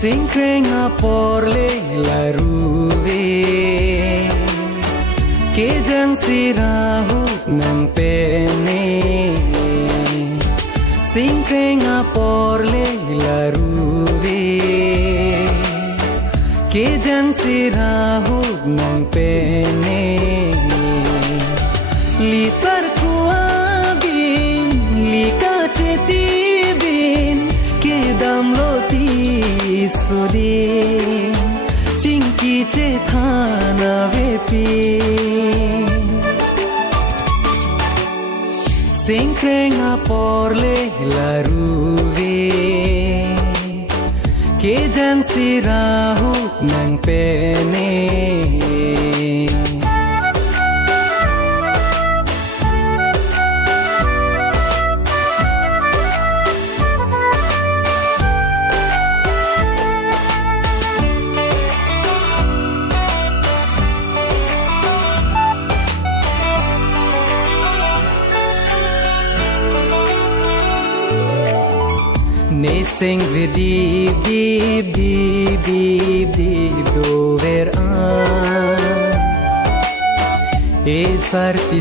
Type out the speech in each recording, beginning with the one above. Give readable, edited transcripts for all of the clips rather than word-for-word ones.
Singkrenga porle la ruve ke jang sirahu nang pene Singkrenga porle la ruve ke jang sirahu nang pene li sar kuabin li kacheti bin ke damloti Sudin cingki cethana vepi Singkrenga porle la ruve ke jan sirahu nang pene Ne sing vi dib dib dib dib dib dover E sarti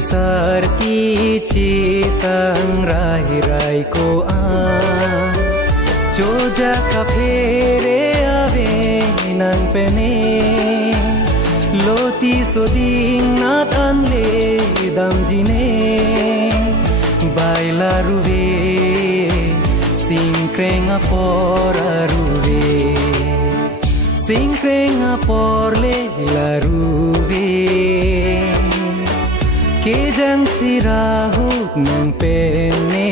citang rai rai ko Joja ka phere ave nang pene Loti soding nat anle damjine Baila ruve Singkrenga pora ruve Singkrenga porle la ruve ke jang sirahu nang pene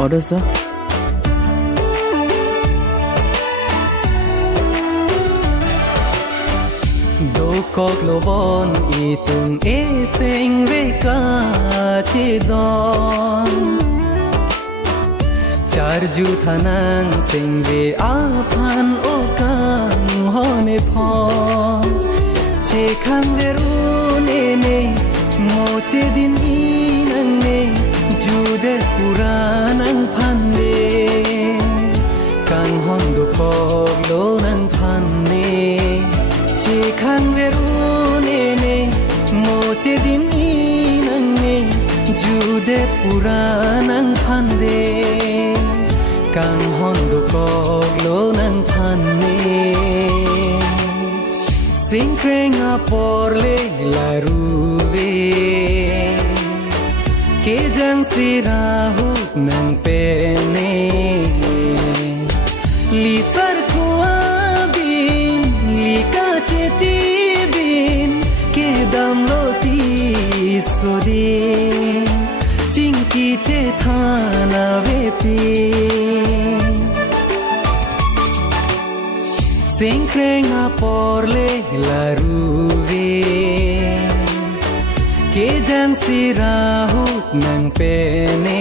Order, sir. Dokok lobon itung eseng veka chedon Charju thanang seng ve aphan okang hone phon Chekhan verune ne moche din inang ne Jude puranang phande Kang hondo koglo nang phande Chekhan verune ne moche din inang ne Jude puranang phande Kang hondo koglo nang phande Singkrenga porle la ruve ke jang sirahu nang pene li sar kuabin li kacheti bin ke damloti sodin cingki cethana vepi Singkrenga porle la ruve ke jang sirahu nang pene